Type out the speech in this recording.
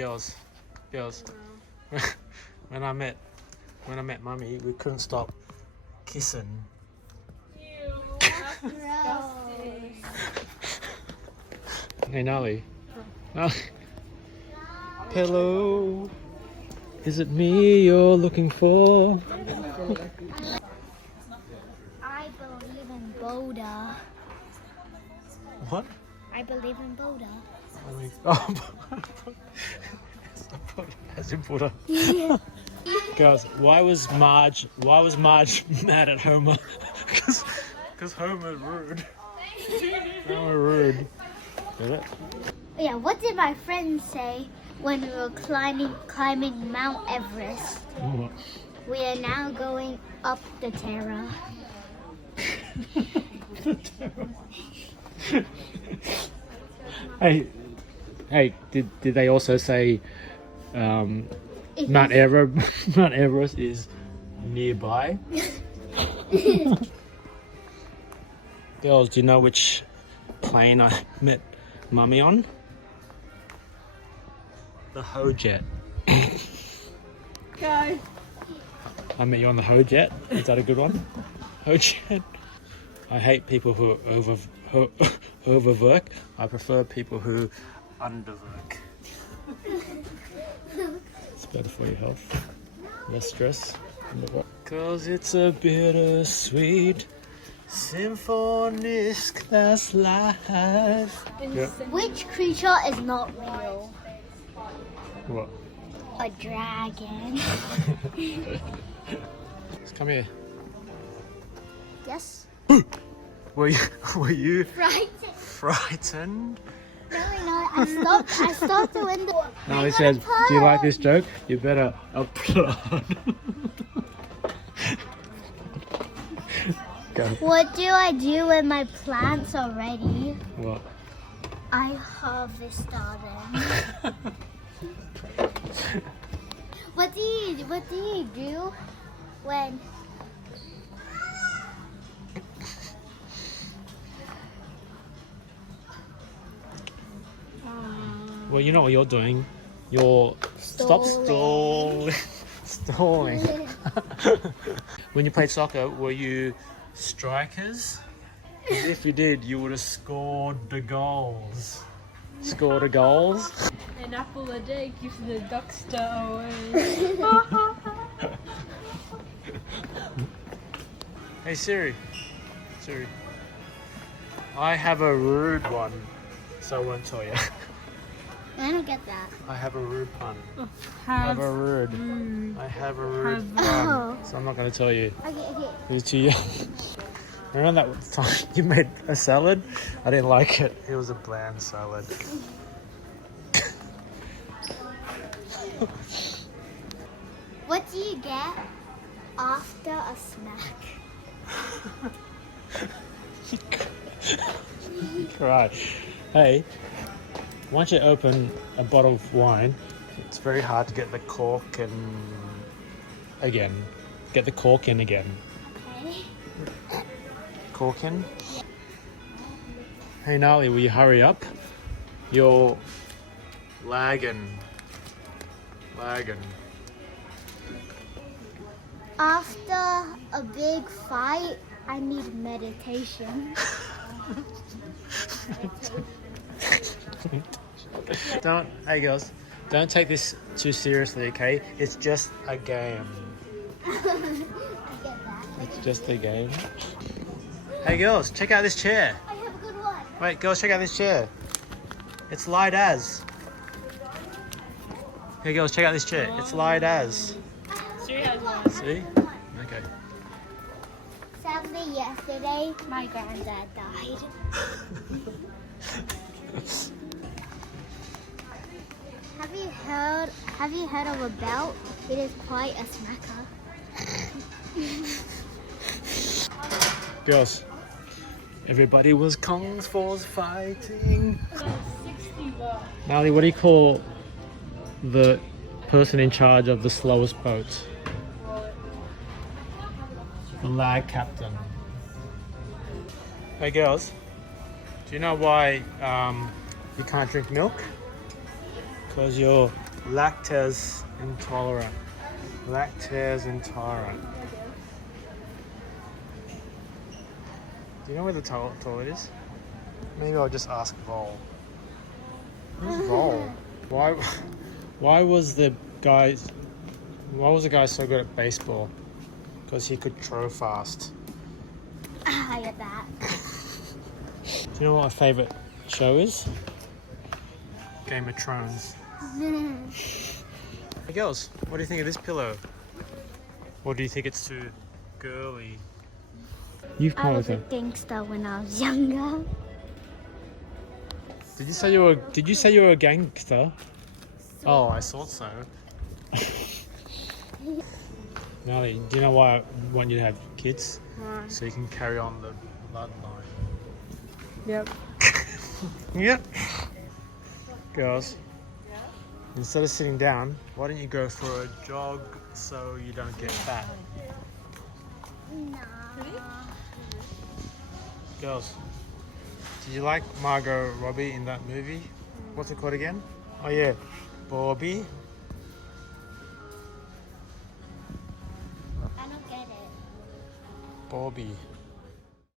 Girls, when I met Mummy, we couldn't stop kissing. Hey Nolly. Oh. Hello. Is it me you're looking for? I believe in Buddha. What? I believe in Buddha. Oh, as in Buddha. Girls, why was Marge mad at Homer? Because Homer's rude. Homer rude. Did it? Yeah, what did my friend say when we were climbing Mount Everest? What? We are now going up the Terra. Hey, did they also say Mount Everest is nearby? Girls, do you know which plane I met Mummy on? The Ho Jet. Go. I met you on the Ho Jet. Is that a good one? Ho Jet. I hate people who overwork. I prefer people who underwork. It's better for your health. Less stress. Cause it's a bittersweet symphonious class life. Yeah. Which creature is not real? What? A dragon. Come here. Yes. Were you Frightened. frightened? No, I stopped the window. No, he says, do you like this joke? You better applaud. Go. What do I do when my plants are ready? What? I harvest them. What do you do when Well, you know what you're doing. You're stop Stalling. stalling. When you played soccer, were you strikers? 'Cause if you did, you would have scored the goals. Scored the goals. An apple a day keeps the duckster away. Hey Siri. I have a rude one, so I won't tell you. I don't get that. I have a rude pun. I Have have a rude pun. Oh. So I'm not going to tell you. Okay. You're too young. Remember that time you made a salad? I didn't like it. It was a bland salad. What do you get after a smack? Right. Hey, once you open a bottle of wine, it's very hard to get the cork in again. Get the cork in again. Okay. Cork in? Hey Nali, will you hurry up? You're lagging. After a big fight, I need meditation. Hey girls, don't take this too seriously, okay? It's just a game. I get that. It's just a game. Hey girls, check out this chair. I have a good one. Wait, girls, check out this chair. It's light as. Hey girls, check out this chair. It's light as. Siri has one. See? Okay. Sadly, yesterday, my granddad died. Have you heard of a belt? It is quite a smacker. Girls, everybody was Kong Force fighting. $60. Nali, what do you call the person in charge of the slowest boat? The lag captain. Hey girls, do you know why you can't drink milk? Because you're lactose intolerant. Lactose intolerant. Do you know where the toilet is? Maybe I'll just ask Vol. Who's Vol? Why was the guy so good at baseball? Because he could throw fast. I get that. Do you know what my favourite show is? Game of Thrones. Hey girls, what do you think of this pillow? Or do you think it's too girly? You've I was a gangster when I was younger. Did you say you were a gangster? Oh, I thought so. Nelly, do you know why I want you to have kids? Why? So you can carry on the bloodline. Yep. Yep. Girls, instead of sitting down, why don't you go for a jog so you don't get fat? No. Girls, did you like Margot Robbie in that movie? What's it called again? Oh yeah, Bobby. I don't get it. Bobby.